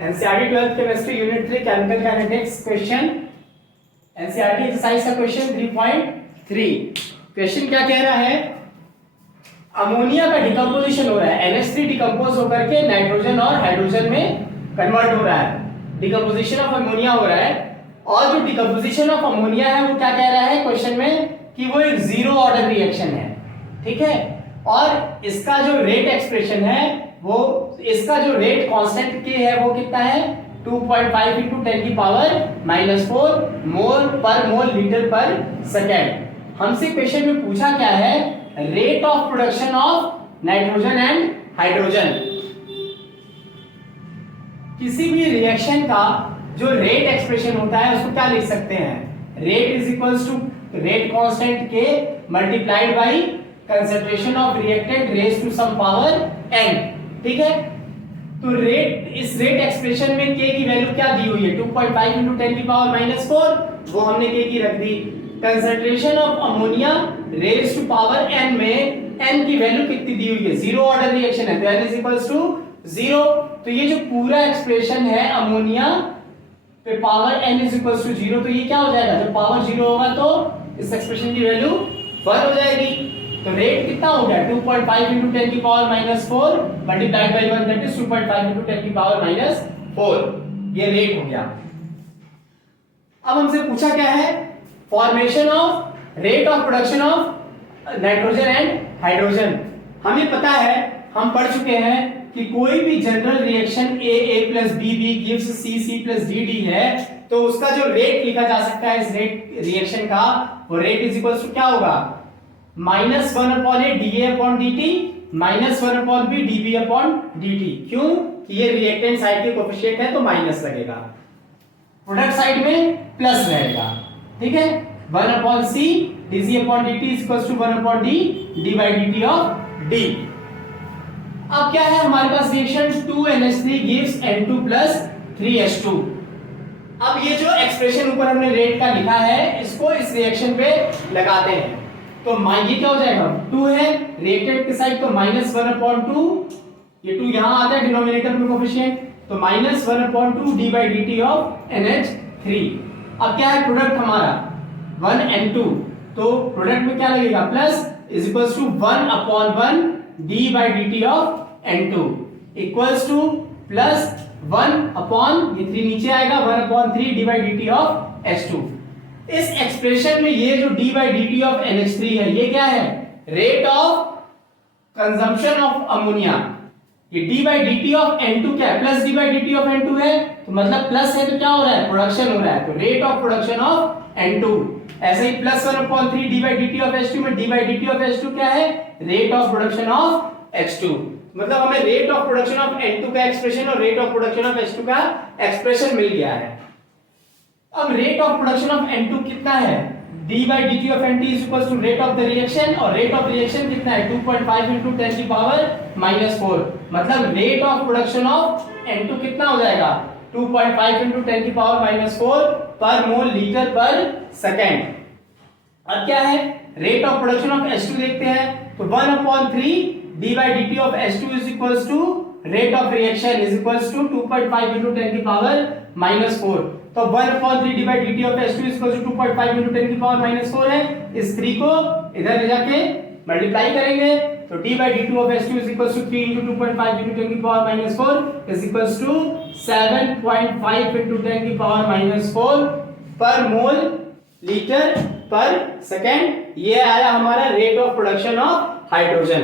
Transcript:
NCERT 12th chemistry unit 3 chemical kinetics question NCERT exercise का question 3.3। Question क्या कह रहा है, अमोनिया का डिकम्पोजिशन हो रहा है, NH3 डिकम्पोज होकर के नाइट्रोजन और हाइड्रोजन में कन्वर्ट हो रहा है, डिकम्पोजिशन ऑफ अमोनिया हो रहा है। और जो डिकम्पोजिशन ऑफ अमोनिया है वो क्या कह रहा है क्वेश्चन में कि वो एक जीरो ऑर्डर रिएक्शन है, ठीक है। और इसका जो रेट एक्सप्रेशन है वो, इसका जो रेट कांस्टेंट के है वो कितना है 2.5 into 10 की पावर -4 मोल पर मोल लीटर पर सेकेंड। हमसे क्वेश्चन में पूछा क्या है, rate of production of nitrogen and hydrogen. किसी भी रिएक्शन का जो रेट एक्सप्रेशन होता है उसको क्या लिख सकते हैं, rate is equals to rate constant के multiplied by concentration of reactant raise to some power n, ठीक है। तो रेट, इस रेट एक्सप्रेशन में k की वैल्यू क्या दी हुई है 2.5 into 10 की पावर -4, वो हमने k की रख दी। Concentration of ammonia raise to power n में n की वैल्यू कितनी दी हुई है, जीरो ऑर्डर रिएक्शन है तो n इज इक्वल्स टू 0। तो ये जो पूरा एक्सप्रेशन है अमोनिया पे power n is equals to 0, तो ये क्या हो जाएगा, जब पावर 0 होगा तो इस एक्सप्रेशन की वैल्यू 1 हो जाएगी। तो रेट कितना हो गया 2.5 into 10 की power -4 multiplied by 1, that is 2.5 into 10 की पावर -4, ये रेट हो गया। अब हमसे पूछा क्या है, formation of rate of production of nitrogen and hydrogen. हमें पता है, हम पढ़ चुके हैं कि कोई भी general reaction A plus B gives C plus D है, तो उसका जो रेट लिखा जा सकता है इस रेट रिएक्शन का, वो रेट इज इक्वल्स टू क्या होगा -1/A dA/dt -1/B dB/dt। क्यों कि ये रिएक्टेंट साइड के कोएफिशिएंट है तो माइनस लगेगा, प्रोडक्ट साइड में प्लस रहेगा, ठीक है। 1/C dC/dt is equals to 1/D d/dt of D। अब क्या है हमारे पास reaction 2NH3 gives N2 plus 3H2। अब ये जो एक्सप्रेशन ऊपर हमने रेट का लिखा है इसको इस रिएक्शन पे लगाते हैं, तो ये क्या हो जाएगा 2 है रिएक्टेंट की साइड तो -1/2, ये 2 यहां आता है डिनोमिनेटर में कोएफिशिएंट, तो -1/2 d/dt of NH3। अब क्या है प्रोडक्ट हमारा 1N2, तो प्रोडक्ट में क्या लगेगा plus is equals to 1/1 d/dt of N2 equals to plus 1 ये 3 नीचे आएगा 1/3 d/dt of H2। इस एक्सप्रेशन में ये जो d/dt of NH3 है ये क्या है, rate of consumption of ammonia. ये d/dt of N2 क्या है, प्लस d/dt of N2 है, तो मतलब प्लस है तो क्या हो रहा है प्रोडक्शन हो रहा है, तो rate of production of N2। ऐसे ही प्लस 1/3 d/dt of H2 में d/dt of H2 क्या है, rate of production of H2। मतलब हमें rate of production of N2 का एक्सप्रेशन और rate of production of H2 का एक्सप्रेशन मिल गया है। अब rate of production of N2 कितना है, d/dt of N2 is equals to rate of the reaction, और रेट ऑफ रिएक्शन कितना है 2.5 into 10 की पावर -4, मतलब rate of production of N2 कितना हो जाएगा 2.5 into 10 की पावर -4 पर मोल लीटर पर सेकेंड। अब क्या है rate of production of H2 देखते हैं, तो 1/3 d/dt of H2 is equals to rate of reaction is equals to 2.5 into 10 की पावर -4, तो 1/3 d/dt of H2 is equals to 2.5 into 10 की पावर -4 है। इस 3 को इधर ले जाके मल्टीप्लाई करेंगे तो d/dt of H2 is equals to 3 into 2.5 into 10 की power -4 is equals to 7.5 into 10 की पावर -4 पर मोल लीटर पर सेकेंड। ये आया हमारा rate of production of hydrogen.